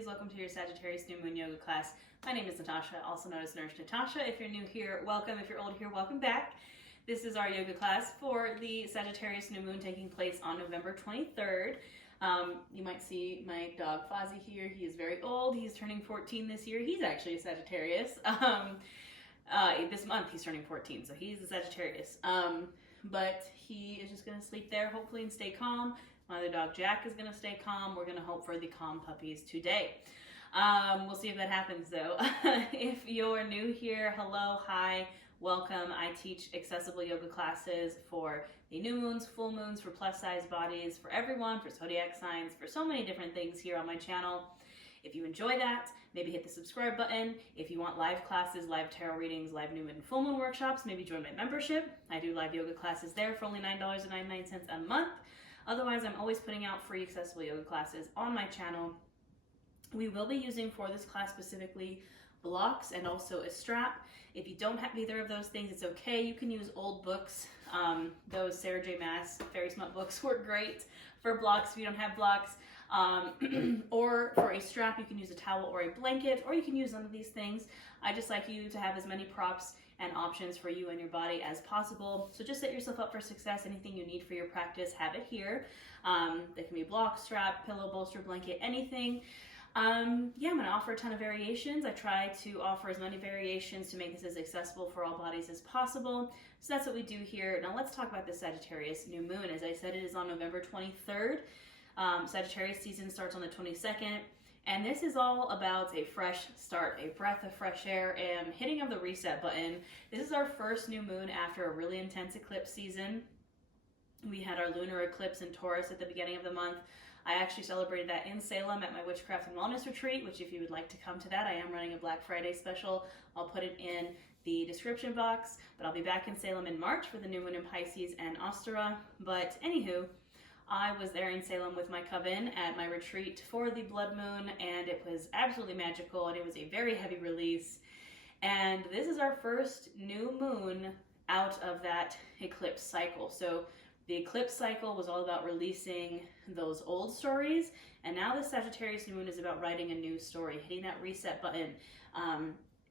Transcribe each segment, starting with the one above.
lovelies. Welcome to your Sagittarius New Moon Yoga class. My name is Natasha, also known as Nurse Natasha. If you're new here, welcome. If you're old here, welcome back. This is our yoga class for the Sagittarius New Moon taking place on November 23rd. You might see my dog Fozzie here. He is very old. He's turning 14 this year. He's actually a Sagittarius. This month he's turning 14, so he's a Sagittarius. But he is just going to sleep there, hopefully, and stay calm. My other dog, Jack, is going to stay calm. We're going to hope for the calm puppies today. We'll see if that happens, though. If you're new here, hello, hi, welcome. I teach accessible yoga classes for the new moons, full moons, for plus-size bodies, for everyone, for zodiac signs, for so many different things here on my channel. If you enjoy that, maybe hit the subscribe button. If you want live classes, live tarot readings, live new moon and full moon workshops, maybe join my membership. I do live yoga classes there for only $9.99 a month. Otherwise, I'm always putting out free accessible yoga classes on my channel. We will be using for this class specifically blocks and also a strap. If you don't have either of those things, it's okay. You can use old books. Those Sarah J. Maas Fairy Smut books work great for blocks if you don't have blocks. Or for a strap, you can use a towel or a blanket, or you can use one of these things. I just like you to have as many props and options for you and your body as possible. So just set yourself up for success. Anything you need for your practice, have it here. That can be block, strap, pillow, bolster, blanket, anything. I'm gonna offer a ton of variations. I try to offer as many variations to make this as accessible for all bodies as possible. So that's what we do here. Now let's talk about the Sagittarius new moon. As I said, it is on November 23rd. Sagittarius season starts on the 22nd. And this is all about a fresh start, a breath of fresh air, and hitting of the reset button. This is our first new moon after a really intense eclipse season. We had our lunar eclipse in Taurus at the beginning of the month. I actually celebrated that in Salem at my Witchcraft and Wellness Retreat, which if you would like to come to that, I am running a Black Friday special. I'll put it in the description box, but I'll be back in Salem in March for the new moon in Pisces and Ostara. But anywho, I was there in Salem with my coven at my retreat for the blood moon, and it was absolutely magical, and it was a very heavy release. And this is our first new moon out of that eclipse cycle. So the eclipse cycle was all about releasing those old stories, and now the Sagittarius new moon is about writing a new story, hitting that reset button,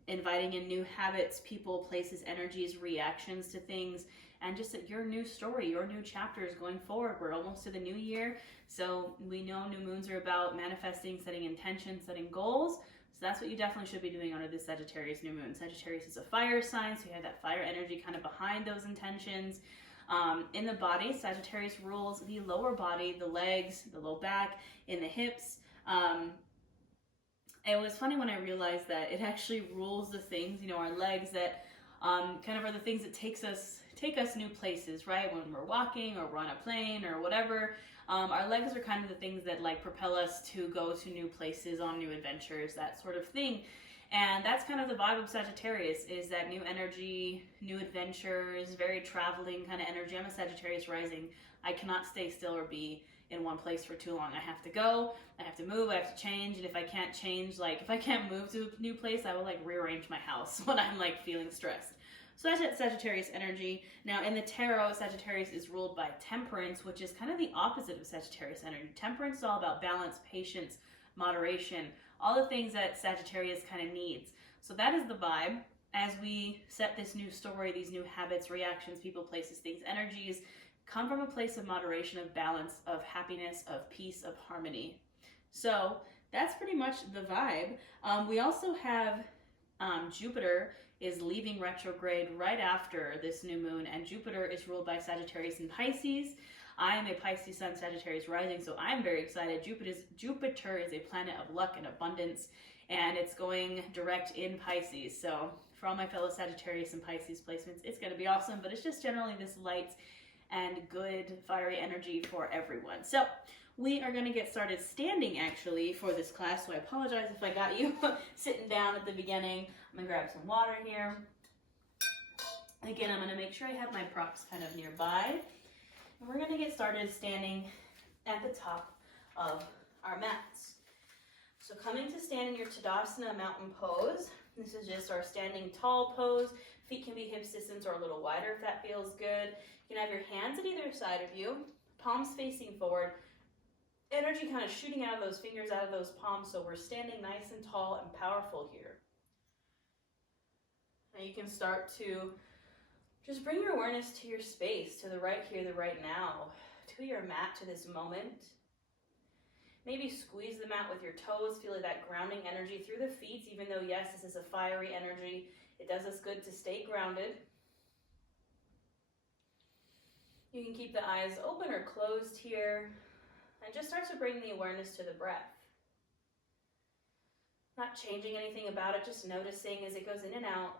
inviting in new habits, people, places, energies, reactions to things, and just your new story, your new chapters going forward. We're almost to the new year, so we know new moons are about manifesting, setting intentions, setting goals. So that's what you definitely should be doing under this Sagittarius new moon. Sagittarius is a fire sign, so you have that fire energy kind of behind those intentions. In the body, Sagittarius rules the lower body, the legs, the low back, in the hips. It was funny when I realized that it actually rules the things, our legs that kind of are the things that take us new places, right? When we're walking or we're on a plane or whatever, our legs are kind of the things that propel us to go to new places, on new adventures, that sort of thing. And that's kind of the vibe of Sagittarius, is that new energy, new adventures, very traveling kind of energy. I'm a Sagittarius rising. I cannot stay still or be in one place for too long. I have to go, I have to move, I have to change, and if I can't change, if I can't move to a new place, I will rearrange my house when I'm feeling stressed. So that's Sagittarius energy. Now in the tarot, Sagittarius is ruled by Temperance, which is kind of the opposite of Sagittarius energy. Temperance is all about balance, patience, moderation, all the things that Sagittarius kind of needs. So that is the vibe as we set this new story, these new habits, reactions, people, places, things, energies, come from a place of moderation, of balance, of happiness, of peace, of harmony. So that's pretty much the vibe. We also have Jupiter is leaving retrograde right after this new moon, and Jupiter is ruled by Sagittarius and Pisces. I am a Pisces Sun, Sagittarius rising, so I'm very excited. Jupiter is a planet of luck and abundance, and it's going direct in Pisces. So for all my fellow Sagittarius and Pisces placements, it's going to be awesome, but it's just generally this light and good fiery energy for everyone. So we are going to get started standing actually for this class, so I apologize if I got you sitting down at the beginning. I'm going to grab some water here. Again, I'm going to make sure I have my props kind of nearby. And we're going to get started standing at the top of our mats. So coming to stand in your Tadasana mountain pose. This is just our standing tall pose. Feet can be hip distance or a little wider if that feels good. You can have your hands at either side of you, palms facing forward, energy kind of shooting out of those fingers, out of those palms, so we're standing nice and tall and powerful here. Now you can start to just bring your awareness to your space, to the right here, the right now, to your mat, to this moment. Maybe squeeze the mat with your toes, feel that grounding energy through the feet, even though, yes, this is a fiery energy. It does us good to stay grounded. You can keep the eyes open or closed here, and just start to bring the awareness to the breath. Not changing anything about it, just noticing as it goes in and out.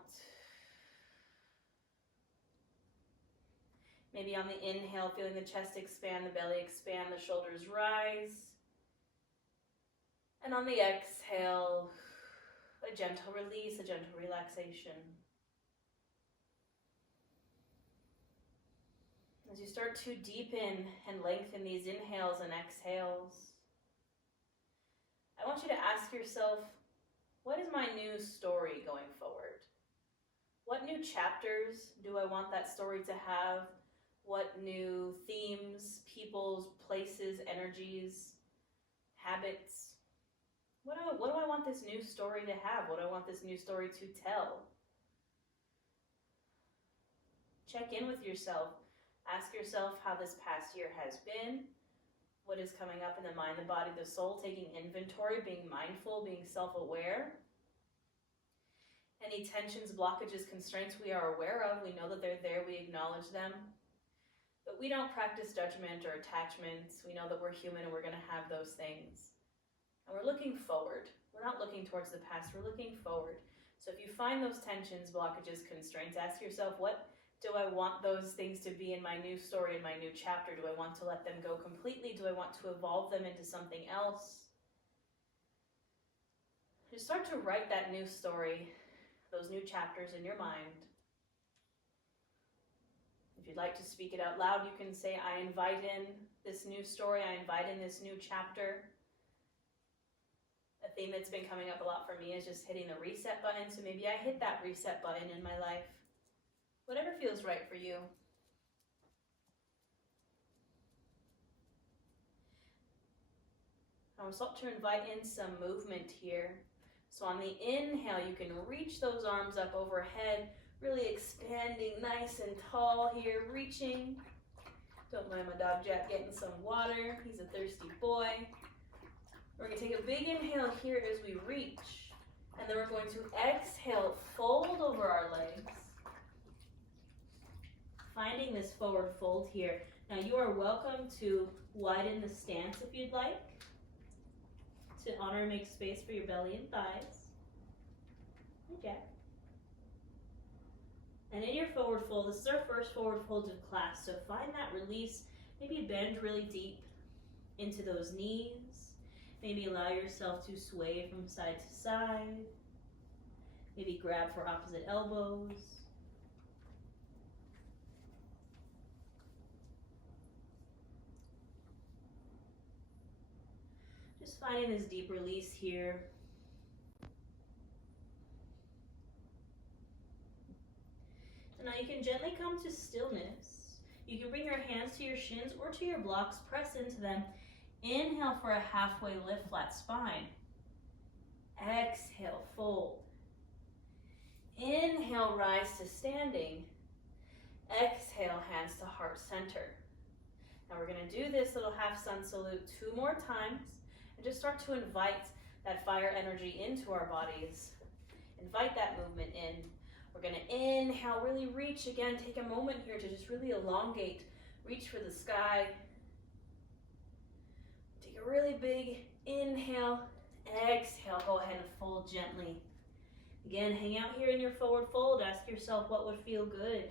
Maybe on the inhale, feeling the chest expand, the belly expand, the shoulders rise. And on the exhale, a gentle release, a gentle relaxation. As you start to deepen and lengthen these inhales and exhales, I want you to ask yourself, what is my new story going forward? What new chapters do I want that story to have? What new themes, peoples, places, energies, habits? What do I want this new story to have? What do I want this new story to tell? Check in with yourself. Ask yourself how this past year has been. What is coming up in the mind, the body, the soul, taking inventory, being mindful, being self-aware. Any tensions, blockages, constraints we are aware of, we know that they're there, we acknowledge them. But we don't practice judgment or attachments. We know that we're human and we're going to have those things. And we're looking forward. We're not looking towards the past, we're looking forward. So if you find those tensions, blockages, constraints, ask yourself, what do I want those things to be in my new story, in my new chapter? Do I want to let them go completely? Do I want to evolve them into something else? Just start to write that new story, those new chapters in your mind. If you'd like to speak it out loud, you can say, I invite in this new story, I invite in this new chapter. A theme that's been coming up a lot for me is just hitting the reset button, so maybe I hit that reset button in my life. Whatever feels right for you. I will start to invite in some movement here. So on the inhale, you can reach those arms up overhead, really expanding nice and tall here, reaching. Don't mind my dog Jack getting some water. He's a thirsty boy. We're going to take a big inhale here as we reach. And then we're going to exhale, fold over our legs. Finding this forward fold here. Now you are welcome to widen the stance if you'd like, to honor and make space for your belly and thighs. Hey Jack. And in your forward fold, this is our first forward fold of class, so find that release. Maybe bend really deep into those knees. Maybe allow yourself to sway from side to side. Maybe grab for opposite elbows. Just finding this deep release here. And now you can gently come to stillness. You can bring your hands to your shins or to your blocks, press into them. Inhale for a halfway lift, flat spine. Exhale, fold. Inhale, rise to standing. Exhale, hands to heart center. Now we're going to do this little half sun salute 2 more times. And just start to invite that fire energy into our bodies. Invite that movement in. We're going to inhale, really reach again. Take a moment here to just really elongate. Reach for the sky. Take a really big inhale. Exhale, go ahead and fold gently. Again, hang out here in your forward fold. Ask yourself what would feel good.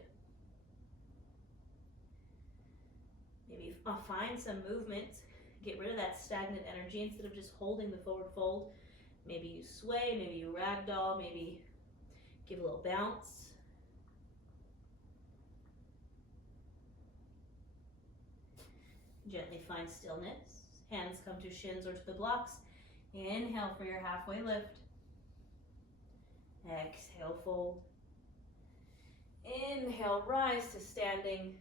Maybe find some movement. Get rid of that stagnant energy instead of just holding the forward fold. Maybe you sway, maybe you ragdoll, maybe give a little bounce. Gently find stillness. Hands come to shins or to the blocks. Inhale for your halfway lift. Exhale, fold. Inhale, rise to standing.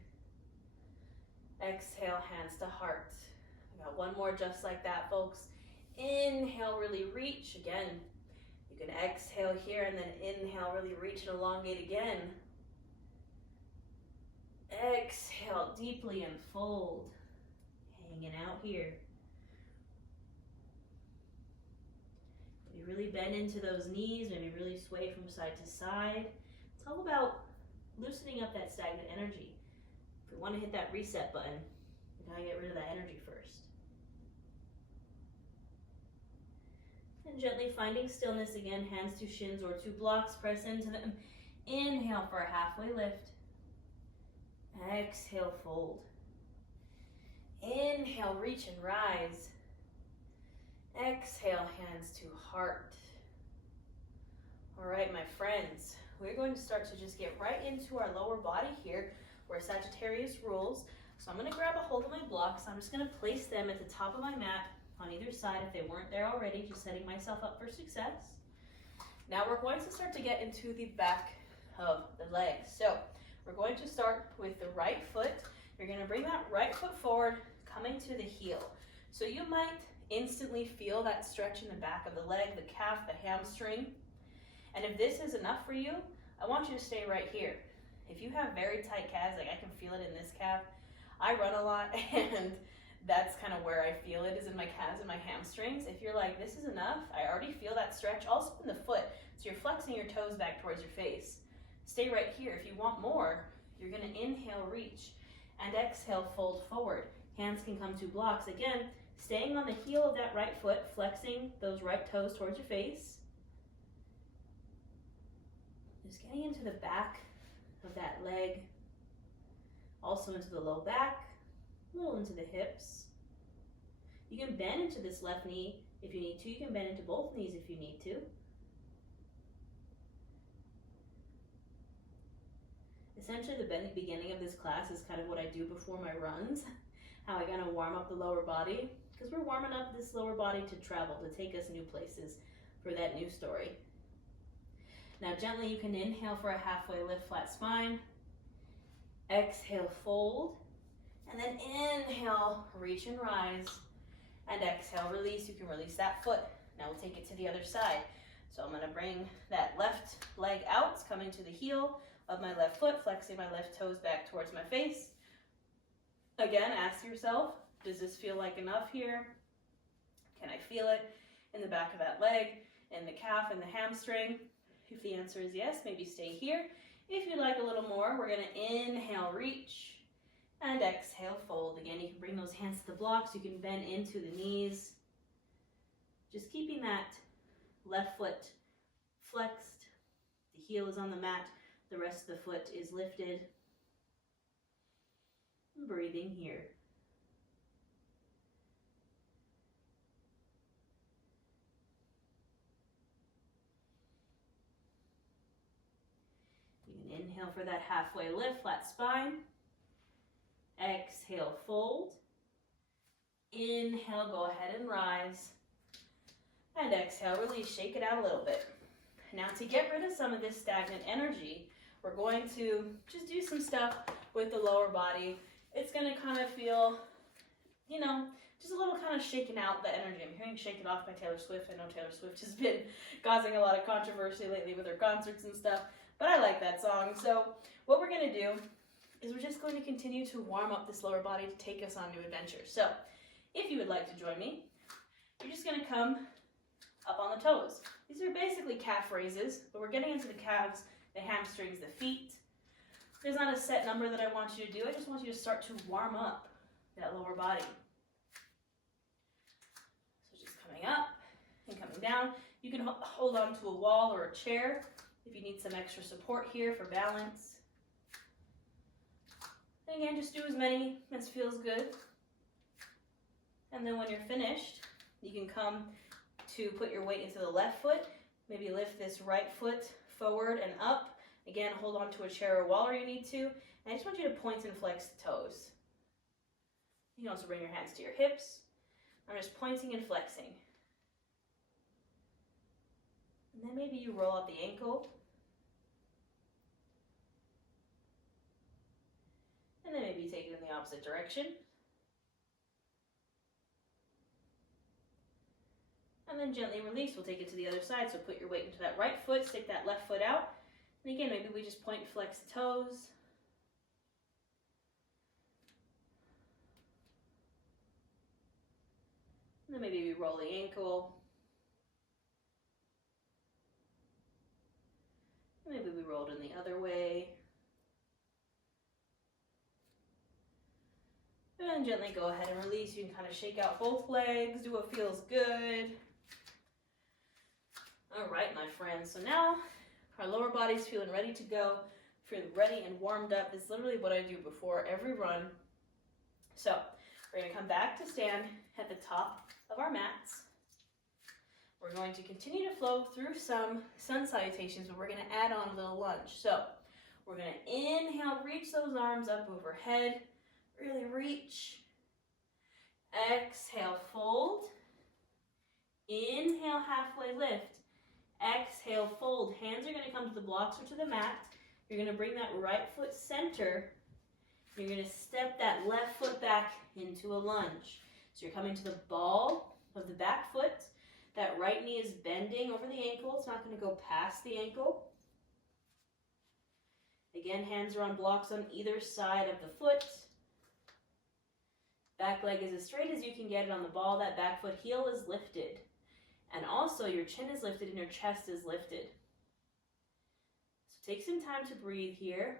Exhale, hands to heart. I got one more just like that, folks. Inhale, really reach. Again, you can exhale here and then inhale, really reach and elongate again. Exhale deeply and fold. Hanging out here. Maybe really bend into those knees, maybe really sway from side to side. It's all about loosening up that stagnant energy. If we want to hit that reset button, we gotta get rid of that energy first. And gently finding stillness again, hands to shins or to blocks, press into them. Inhale for a halfway lift. Exhale, fold. Inhale, reach and rise. Exhale, hands to heart. All right, my friends, we're going to start to just get right into our lower body here, where Sagittarius rules. So I'm going to grab a hold of my blocks. I'm just going to place them at the top of my mat on either side if they weren't there already, just setting myself up for success. Now we're going to start to get into the back of the legs. So we're going to start with the right foot. You're going to bring that right foot forward, coming to the heel. So you might instantly feel that stretch in the back of the leg, the calf, the hamstring. And if this is enough for you, I want you to stay right here. If you have very tight calves, like I can feel it in this calf, I run a lot and that's kind of where I feel it, is in my calves and my hamstrings. If you're like, this is enough, I already feel that stretch, also in the foot. So you're flexing your toes back towards your face. Stay right here. If you want more, you're gonna inhale, reach, and exhale, fold forward. Hands can come to blocks. Again, staying on the heel of that right foot, flexing those right toes towards your face. Just getting into the back of that leg, also into the low back, a little into the hips. You can bend into this left knee if you need to. You can bend into both knees if you need to. Essentially, the beginning of this class is kind of what I do before my runs, how I kind of warm up the lower body, because we're warming up this lower body to travel, to take us new places for that new story. Now gently you can inhale for a halfway lift, flat spine. Exhale, fold. And then inhale, reach and rise. And exhale, release. You can release that foot. Now we'll take it to the other side. So I'm going to bring that left leg out. It's coming to the heel of my left foot, flexing my left toes back towards my face. Again, ask yourself, does this feel like enough here? Can I feel it in the back of that leg, in the calf, in the hamstring? If the answer is yes, maybe stay here. If you'd like a little more, we're going to inhale, reach, and exhale, fold. Again, you can bring those hands to the blocks. You can bend into the knees. Just keeping that left foot flexed. The heel is on the mat. The rest of the foot is lifted. Breathing here. You can inhale for that halfway lift, flat spine. Exhale, fold. Inhale, go ahead and rise. And exhale, release, shake it out a little bit. Now to get rid of some of this stagnant energy, we're going to just do some stuff with the lower body. It's going to kind of feel, you know, just a little kind of shaking out the energy. I'm hearing Shake It Off by Taylor Swift. I know Taylor Swift has been causing a lot of controversy lately with her concerts and stuff, but I like that song. So what we're going to do is we're just going to continue to warm up this lower body to take us on new adventures. So if you would like to join me, you're just going to come up on the toes. These are basically calf raises, but we're getting into the calves, the hamstrings, the feet. There's not a set number that I want you to do. I just want you to start to warm up that lower body. So just coming up and coming down. You can hold on to a wall or a chair if you need some extra support here for balance. And again, just do as many as feels good. And then when you're finished, you can come to put your weight into the left foot. Maybe lift this right foot forward and up. Again, hold on to a chair or wall where you need to. And I just want you to point and flex the toes. You can also bring your hands to your hips. I'm just pointing and flexing. And then maybe you roll out the ankle. And then maybe take it in the opposite direction. and then gently release. We'll take it to the other side. So put your weight into that right foot, stick that left foot out. And again, maybe we just point and flex the toes. And then maybe we roll the ankle. And maybe we roll it in the other way. And then gently go ahead and release. You can kind of shake out both legs, do what feels good. All right, my friends. So now our lower body's feeling ready to go, feeling ready and warmed up. This is literally what I do before every run. So we're going to come back to stand at the top of our mats. We're going to continue to flow through some sun salutations, but we're going to add on a little lunge. So we're going to inhale, reach those arms up overhead. Really reach. Exhale, fold. Inhale, halfway lift. Exhale, fold. Hands are going to come to the blocks or to the mat. You're going to bring that right foot center. You're going to step that left foot back into a lunge. So you're coming to the ball of the back foot. That right knee is bending over the ankle. It's not going to go past the ankle. Again, hands are on blocks on either side of the foot. Back leg is as straight as you can get it on the ball. That back foot heel is lifted. And also your chin is lifted and your chest is lifted. So take some time to breathe here.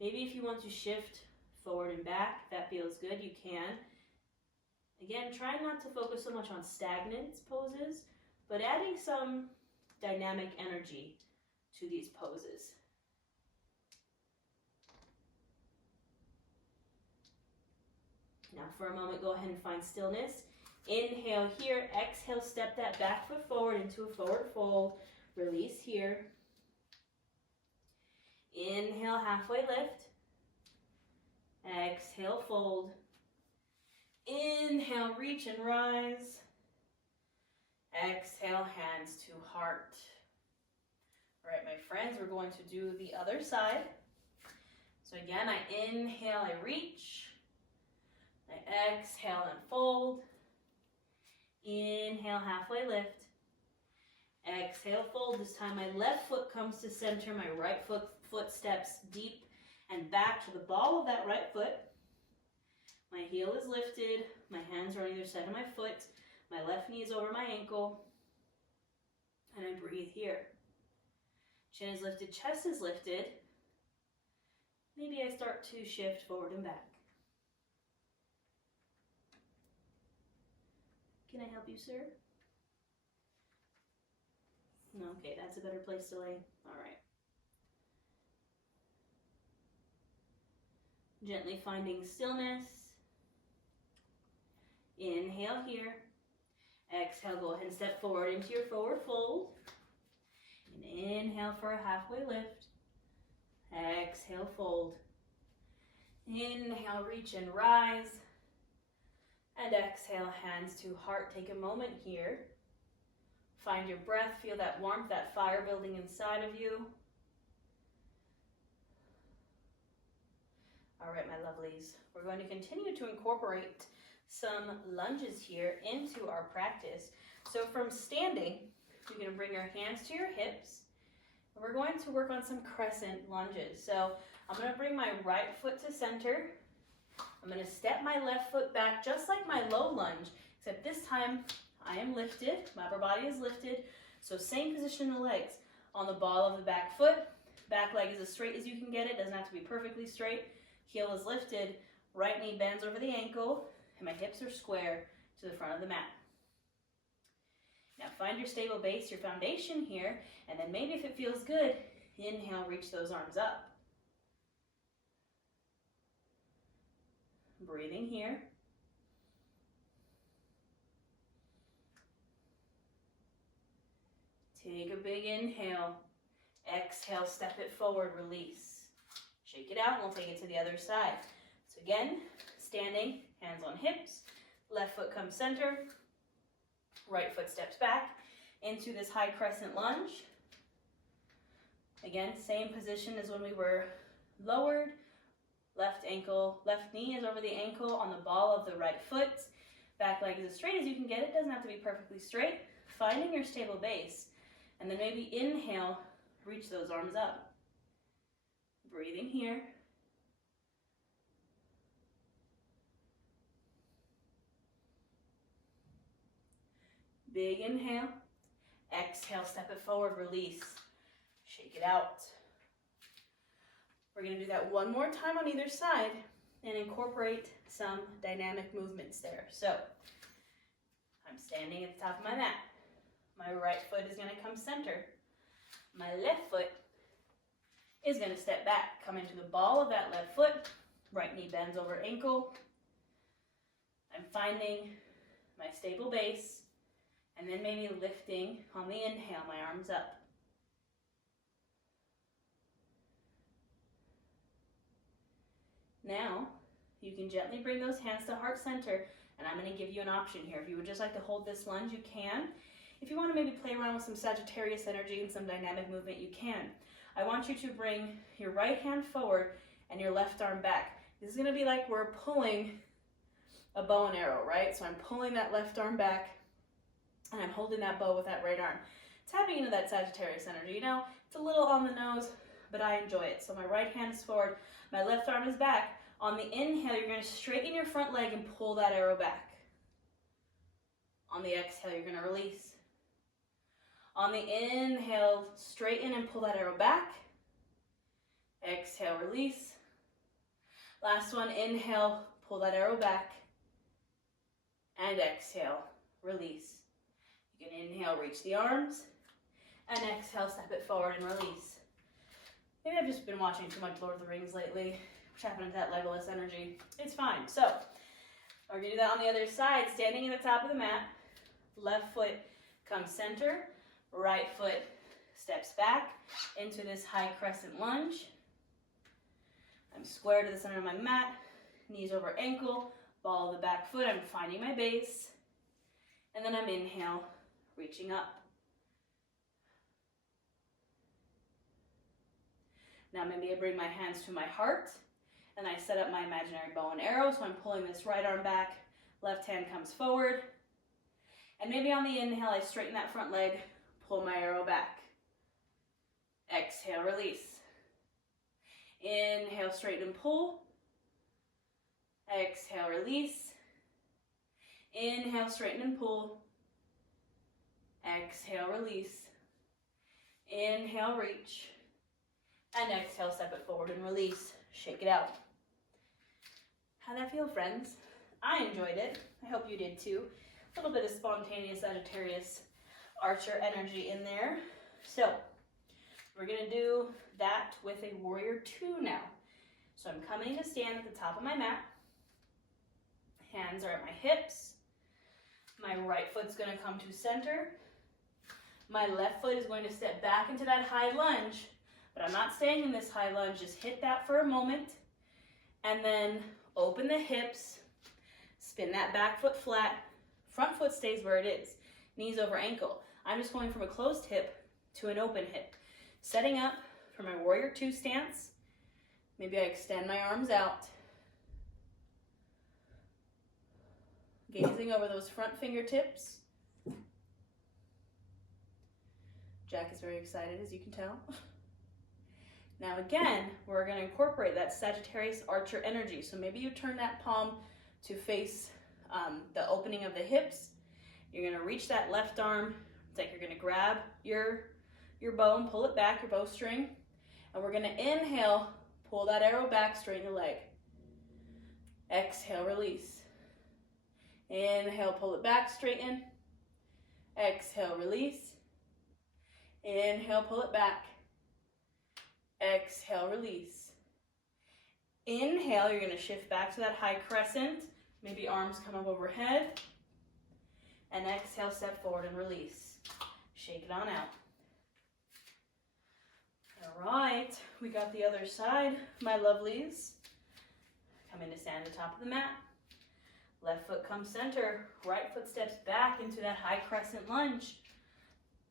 Maybe if you want to shift forward and back, if that feels good, you can. Again, try not to focus so much on stagnant poses, but adding some dynamic energy to these poses. Now for a moment, go ahead and find stillness. Inhale here, exhale, step that back foot forward into a forward fold. Release here. Inhale, halfway lift. Exhale, fold. Inhale, reach and rise. Exhale, hands to heart. All right, my friends, we're going to do the other side. So again, I inhale, I reach. I exhale and fold. Inhale, halfway lift. Exhale, fold. This time my left foot comes to center. My right foot steps deep and back to the ball of that right foot. My heel is lifted. My hands are on either side of my foot. My left knee is over my ankle. And I breathe here. Chin is lifted, chest is lifted. Maybe I start to shift forward and back. Can I help you, sir? Okay, that's a better place to lay. All right. Gently finding stillness. Inhale here. Exhale, go ahead and step forward into your forward fold. And inhale for a halfway lift. Exhale, fold. Inhale, reach and rise. And exhale, hands to heart. Take a moment here. Find your breath. Feel that warmth, that fire building inside of you. All right, my lovelies. We're going to continue to incorporate some lunges here into our practice. So from standing, you're going to bring your hands to your hips. And we're going to work on some crescent lunges. So I'm going to bring my right foot to center. I'm going to step my left foot back just like my low lunge, except this time I am lifted. My upper body is lifted. So same position in the legs. On the ball of the back foot, back leg is as straight as you can get it. Doesn't have to be perfectly straight. Heel is lifted. Right knee bends over the ankle. And my hips are square to the front of the mat. Now find your stable base, your foundation here, and then maybe if it feels good, inhale, reach those arms up. Breathing here. Take a big inhale. Exhale, step it forward, release. Shake it out and we'll take it to the other side. So again, standing, hands on hips, left foot comes center, right foot steps back into this high crescent lunge. Again, same position as when we were lowered. Left knee is over the ankle on the ball of the right foot. Back leg is as straight as you can get it. Doesn't have to be perfectly straight. finding your stable base, and then maybe inhale, reach those arms up. Breathing here. Big inhale. Exhale, step it forward, release. Shake it out. We're going to do that one more time on either side and incorporate some dynamic movements there. So I'm standing at the top of my mat. My right foot is going to come center. My left foot is going to step back, come into the ball of that left foot. Right knee bends over ankle. I'm finding my stable base, and then maybe lifting on the inhale, my arms up. Now, you can gently bring those hands to heart center, and I'm going to give you an option here. If you would just like to hold this lunge, you can. If you want to maybe play around with some Sagittarius energy and some dynamic movement, you can. I want you to bring your right hand forward and your left arm back. This is going to be like we're pulling a bow and arrow, right? So I'm pulling that left arm back, and I'm holding that bow with that right arm. Tapping into that Sagittarius energy. You know, it's a little on the nose, but I enjoy it. So my right hand is forward, my left arm is back. On the inhale, you're going to straighten your front leg and pull that arrow back. On the exhale, you're going to release. On the inhale, straighten and pull that arrow back. Exhale, release. Last one, inhale, pull that arrow back. And exhale, release. You can inhale, reach the arms. And exhale, step it forward and release. Maybe I've just been watching too much Lord of the Rings lately. Tapping into that Legolas energy. It's fine. So, we're going to do that on the other side. Standing at the top of the mat. Left foot comes center. Right foot steps back into this high crescent lunge. I'm square to the center of my mat. Knees over ankle. Ball of the back foot. I'm finding my base. And then I'm inhale, reaching up. Now maybe I bring my hands to my heart. And I set up my imaginary bow and arrow, so I'm pulling this right arm back, left hand comes forward. And maybe on the inhale, I straighten that front leg, pull my arrow back. Exhale, release. Inhale, straighten and pull. Exhale, release. Inhale, straighten and pull. Exhale, release. Inhale, reach. And exhale, step it forward and release. Shake it out. How'd that feel, friends? I enjoyed it. I hope you did too. A little bit of spontaneous Sagittarius Archer energy in there. So we're going to do that with a Warrior 2 now. So I'm coming to stand at the top of my mat. Hands are at my hips. My right foot's going to come to center. My left foot is going to step back into that high lunge. But I'm not staying in this high lunge. Just hit that for a moment. And then open the hips. Spin that back foot flat. Front foot stays where it is. Knees over ankle. I'm just going from a closed hip to an open hip. Setting up for my Warrior 2 stance. Maybe I extend my arms out. Gazing over those front fingertips. Jack is very excited, as you can tell. Now again, we're going to incorporate that Sagittarius Archer energy. So maybe you turn that palm to face the opening of the hips. You're going to reach that left arm. It's like you're going to grab your bow and pull it back, your bowstring. And we're going to inhale, pull that arrow back, straighten the leg. Exhale, release. Inhale, pull it back, straighten. Exhale, release. Inhale, pull it back. Exhale, release. Inhale, you're going to shift back to that high crescent. Maybe arms come up overhead. And exhale, step forward and release. Shake it on out. All right, we got the other side, my lovelies. Come in to stand at the top of the mat. Left foot comes center. Right foot steps back into that high crescent lunge.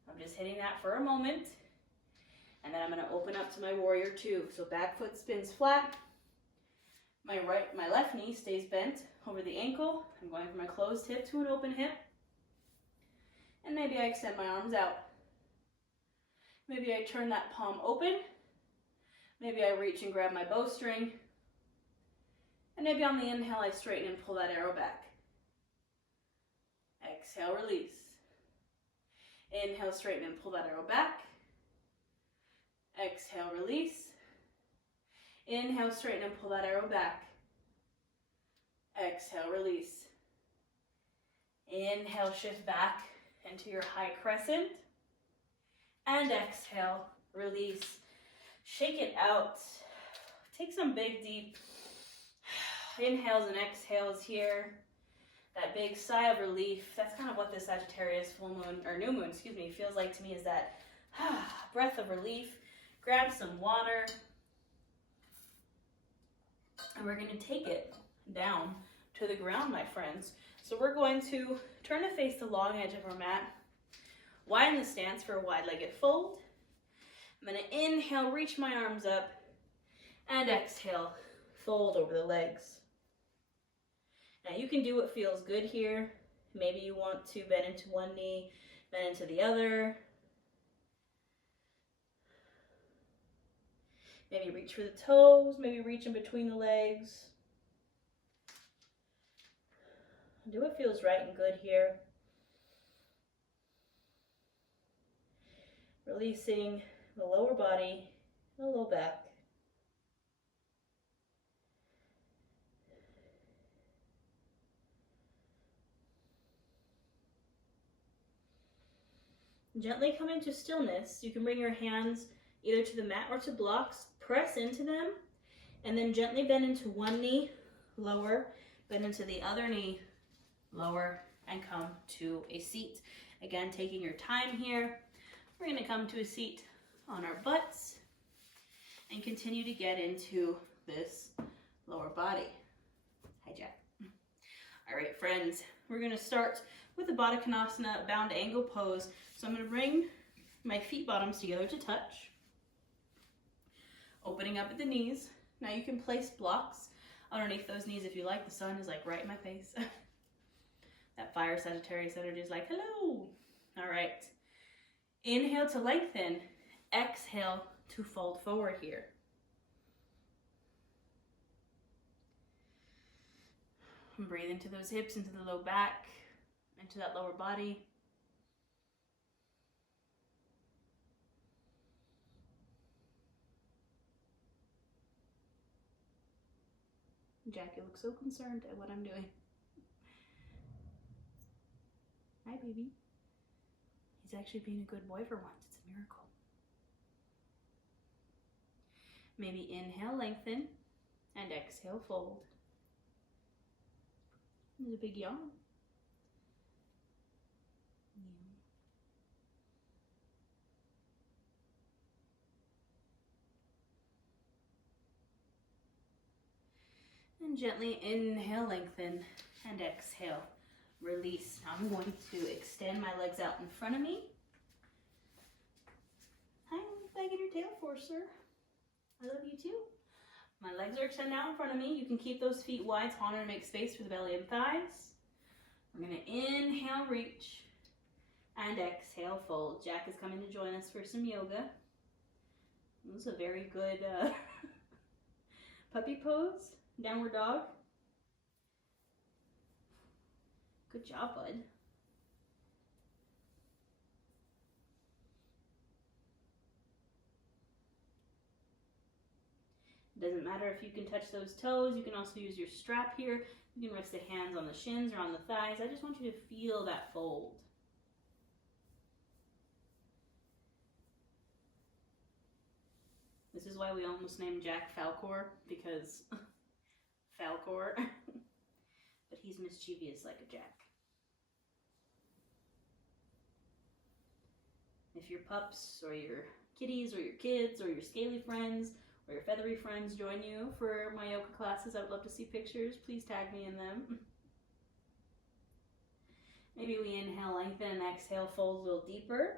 I'm just hitting that for a moment. And then I'm going to open up to my Warrior 2. So back foot spins flat. My left knee stays bent over the ankle. I'm going from a closed hip to an open hip. And maybe I extend my arms out. Maybe I turn that palm open. Maybe I reach and grab my bowstring. And maybe on the inhale, I straighten and pull that arrow back. Exhale, release. Inhale, straighten and pull that arrow back. Exhale, release. Inhale, straighten and pull that arrow back. Exhale, release. Inhale, shift back into your high crescent. And exhale, release. Shake it out. Take some big, deep inhales and exhales here. That big sigh of relief. That's kind of what this Sagittarius full moon, or new moon, excuse me, feels like to me, is that breath of relief. Grab some water. And we're going to take it down to the ground, my friends. So we're going to turn to face the long edge of our mat. Widen the stance for a wide-legged fold. I'm going to inhale, reach my arms up, and exhale, fold over the legs. Now you can do what feels good here. Maybe you want to bend into one knee, bend into the other. Maybe reach for the toes, maybe reach in between the legs. Do what feels right and good here. Releasing the lower body, the low back. Gently come into stillness. You can bring your hands either to the mat or to blocks. Press into them, and then gently bend into one knee, lower, bend into the other knee, lower, and come to a seat. Again, taking your time here. We're going to come to a seat on our butts and continue to get into this lower body. Hi, Jack. All right, friends, we're going to start with the Baddha Konasana bound angle pose. So I'm going to bring my feet bottoms together to touch. Opening up at the knees. Now you can place blocks underneath those knees if you like. The sun is like right in my face. That fire Sagittarius energy is like, hello. All right. Inhale to lengthen. Exhale to fold forward here. And breathe into those hips, into the low back, into that lower body. Jackie looks so concerned at what I'm doing. Hi, baby. He's actually being a good boy for once. It's a miracle. Maybe inhale, lengthen, and exhale, fold. There's a big yawn. And gently inhale, lengthen, and exhale, release. Now I'm going to extend my legs out in front of me. Hi, wagging your tail for, sir. I love you too. My legs are extended out in front of me. You can keep those feet wide to honor and make space for the belly and thighs. We're going to inhale, reach, and exhale, fold. Jack is coming to join us for some yoga. This is a very good puppy pose. Downward dog. Good job, bud. Doesn't matter if you can touch those toes. You can also use your strap here. You can rest the hands on the shins or on the thighs. I just want you to feel that fold. This is why we almost named Jack Falcor, because Falcor, but he's mischievous like a Jack. If your pups or your kitties or your kids or your scaly friends or your feathery friends join you for my yoga classes, I would love to see pictures. Please tag me in them. Maybe we inhale, lengthen, and exhale, fold a little deeper.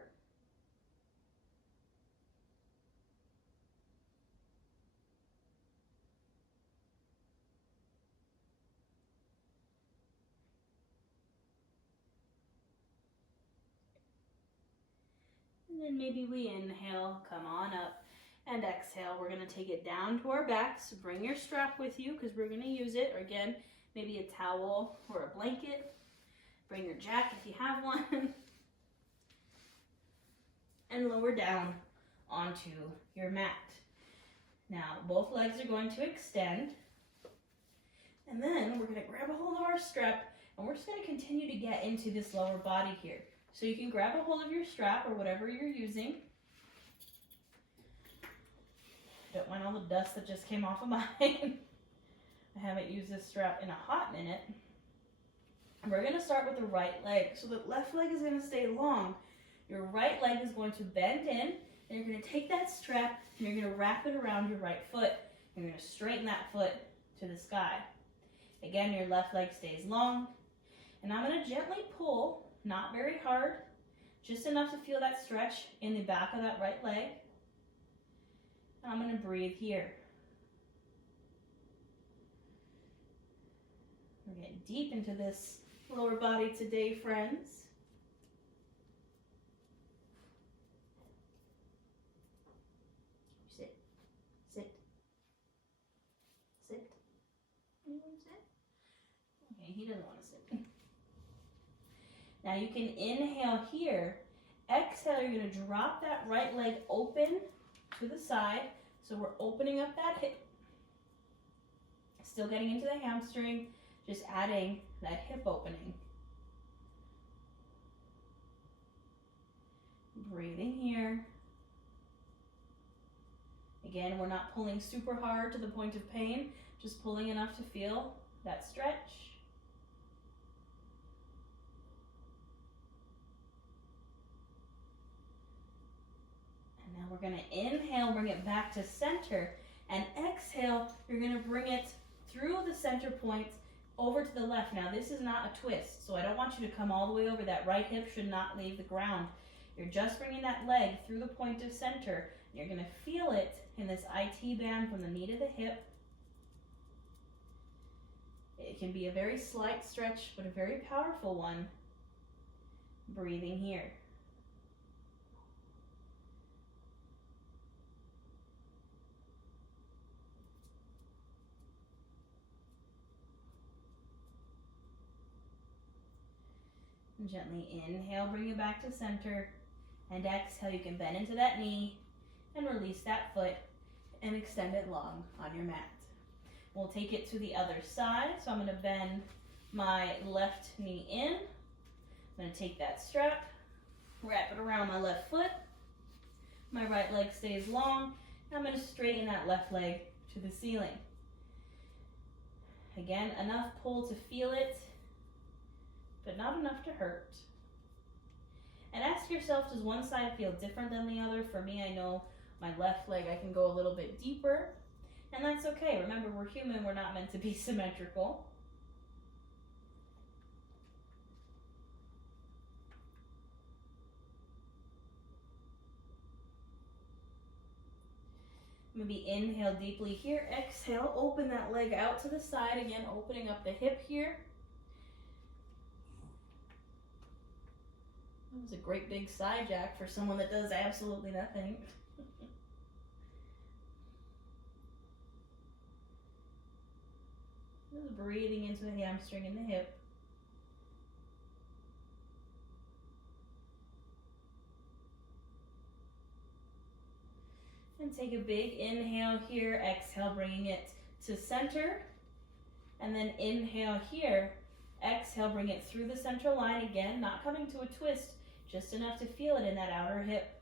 then maybe we inhale, come on up, and exhale. We're gonna take it down to our backs. Bring your strap with you because we're gonna use it. Or again, maybe a towel or a blanket. Bring your jacket if you have one. And lower down onto your mat. Now, both legs are going to extend. And then we're gonna grab a hold of our strap and we're just gonna continue to get into this lower body here. So you can grab a hold of your strap or whatever you're using. Don't mind all the dust that just came off of mine. I haven't used this strap in a hot minute. And we're gonna start with the right leg. So the left leg is gonna stay long. Your right leg is going to bend in, and you're gonna take that strap and you're gonna wrap it around your right foot. You're gonna straighten that foot to the sky. Again, your left leg stays long. And I'm gonna gently pull, not very hard, just enough to feel that stretch in the back of that right leg. And I'm gonna breathe here. We're getting deep into this lower body today, friends. Sit, sit, sit. You want to sit? Okay, he doesn't want to sit. Now you can inhale here. Exhale, you're going to drop that right leg open to the side. So we're opening up that hip. Still getting into the hamstring, just adding that hip opening. Breathing here. Again, we're not pulling super hard to the point of pain, just pulling enough to feel that stretch. Now we're going to inhale, bring it back to center, and exhale, you're going to bring it through the center point over to the left. Now this is not a twist, so I don't want you to come all the way over. That right hip should not leave the ground. You're just bringing that leg through the point of center. You're going to feel it in this IT band from the knee to the hip. It can be a very slight stretch, but a very powerful one. Breathing here. Gently inhale, bring it back to center, and exhale, you can bend into that knee and release that foot and extend it long on your mat. We'll take it to the other side, so I'm going to bend my left knee in. I'm going to take that strap, wrap it around my left foot, my right leg stays long, and I'm going to straighten that left leg to the ceiling. Again, enough pull to feel it, but not enough to hurt. And ask yourself, does one side feel different than the other? For me, I know my left leg, I can go a little bit deeper, and that's okay. Remember, we're human, we're not meant to be symmetrical. Maybe inhale deeply here, exhale, open that leg out to the side, again, opening up the hip here. That was a great big side jack for someone that does absolutely nothing. Just breathing into the hamstring and the hip. And take a big inhale here, exhale, bringing it to center. And then inhale here, exhale, bring it through the center line again, not coming to a twist, just enough to feel it in that outer hip.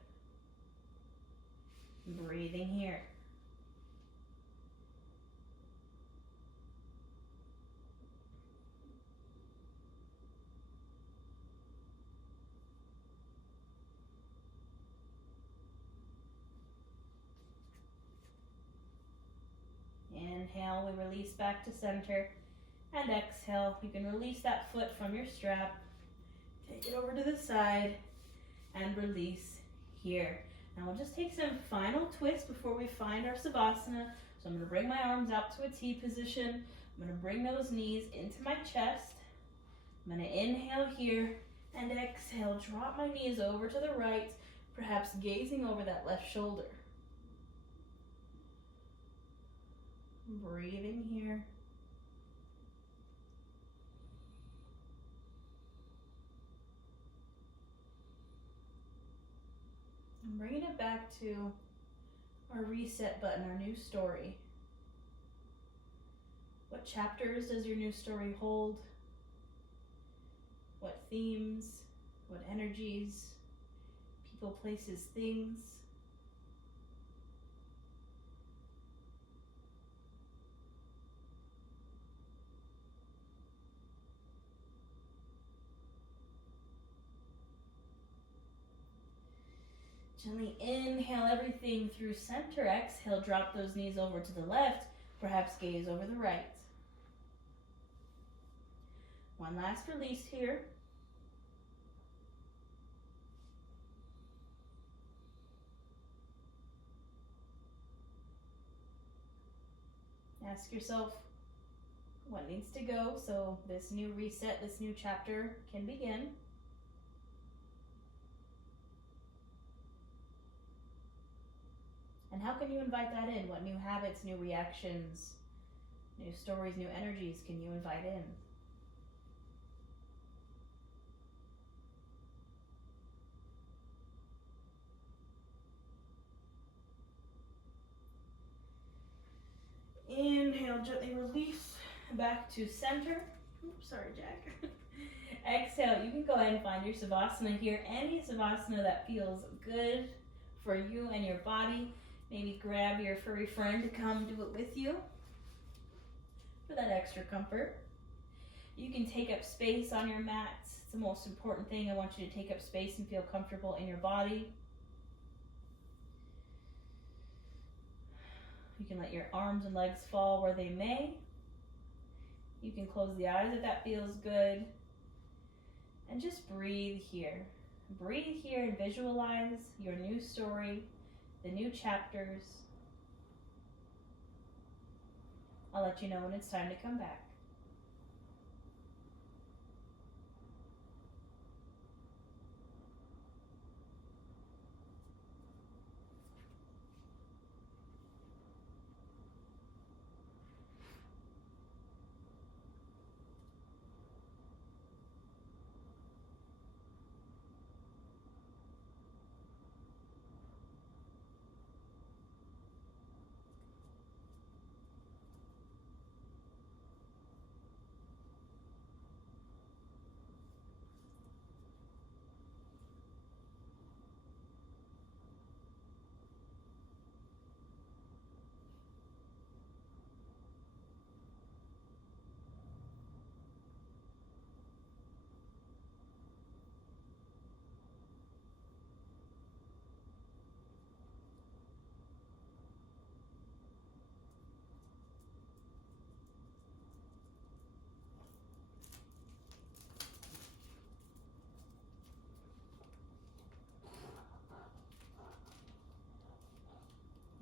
Breathing here. Inhale, we release back to center, and exhale, you can release that foot from your strap. Take it over to the side and release here. Now we'll just take some final twists before we find our Savasana. So I'm going to bring my arms out to a T position. I'm going to bring those knees into my chest. I'm going to inhale here and exhale. Drop my knees over to the right. Perhaps gazing over that left shoulder. Breathing here. And bringing it back to our reset button, our new story. What chapters does your new story hold? What themes? What energies? People, places, things? Gently inhale everything through center. Exhale, drop those knees over to the left. Perhaps gaze over the right. One last release here. Ask yourself what needs to go so this new reset, this new chapter can begin. And how can you invite that in? What new habits, new reactions, new stories, new energies can you invite in? Inhale, gently release back to center. Oops, sorry, Jack. Exhale, you can go ahead and find your Savasana here. Any Savasana that feels good for you and your body. Maybe grab your furry friend to come do it with you for that extra comfort. You can take up space on your mats. It's the most important thing. I want you to take up space and feel comfortable in your body. You can let your arms and legs fall where they may. You can close the eyes if that feels good. And just breathe here. Breathe here and visualize your new story, the new chapters. I'll let you know when it's time to come back.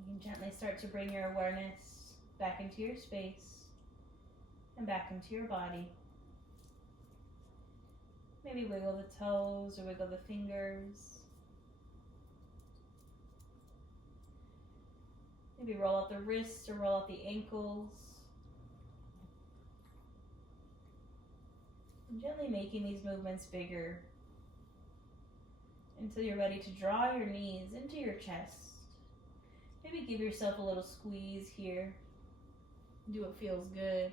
You can gently start to bring your awareness back into your space and back into your body. Maybe wiggle the toes or wiggle the fingers. Maybe roll out the wrists or roll out the ankles. And gently making these movements bigger until you're ready to draw your knees into your chest. Maybe give yourself a little squeeze here. Do what feels good.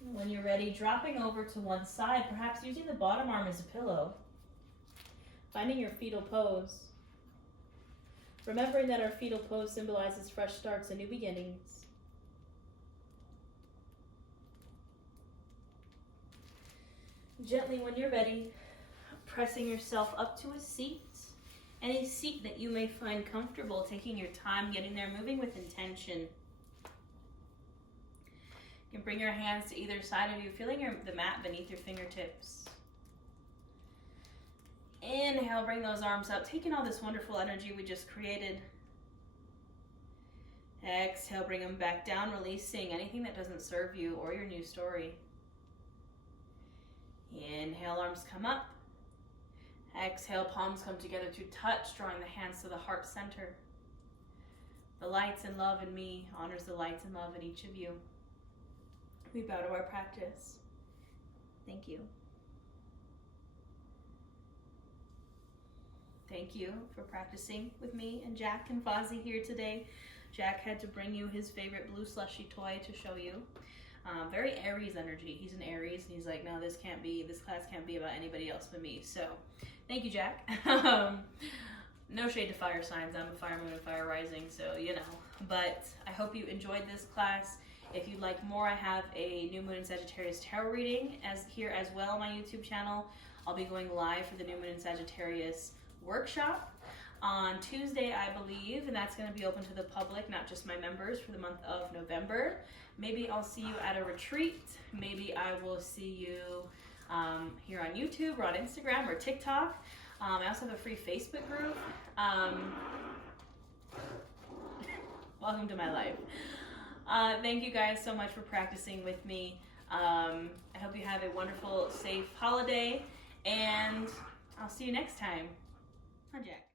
And when you're ready, dropping over to one side, perhaps using the bottom arm as a pillow. Finding your fetal pose. Remembering that our fetal pose symbolizes fresh starts and new beginnings. Gently, when you're ready, pressing yourself up to a seat. Any seat that you may find comfortable, taking your time, getting there, moving with intention. You can bring your hands to either side of you, feeling the mat beneath your fingertips. Inhale, bring those arms up, taking all this wonderful energy we just created. Exhale, bring them back down, releasing anything that doesn't serve you or your new story. Inhale, arms come up. Exhale, palms come together to touch, drawing the hands to the heart center. The lights and love in me honors the lights and love in each of you. We bow to our practice. Thank you. Thank you for practicing with me and Jack and Fozzie here today. Jack had to bring you his favorite blue slushy toy to show you. Very Aries energy. He's an Aries, and he's like, no, this class can't be about anybody else but me. So, thank you, Jack. No shade to fire signs. I'm a fire moon and fire rising, so you know. But I hope you enjoyed this class. If you'd like more, I have a New Moon and Sagittarius tarot reading here as well on my YouTube channel. I'll be going live for the New Moon and Sagittarius workshop on Tuesday, I believe, and that's going to be open to the public, not just my members, for the month of November. Maybe I'll see you at a retreat. Maybe I will see you here on YouTube or on Instagram or TikTok. I also have a free Facebook group. Welcome to my life. Thank you guys so much for practicing with me. I hope you have a wonderful, safe holiday, and I'll see you next time. Hi, Jack.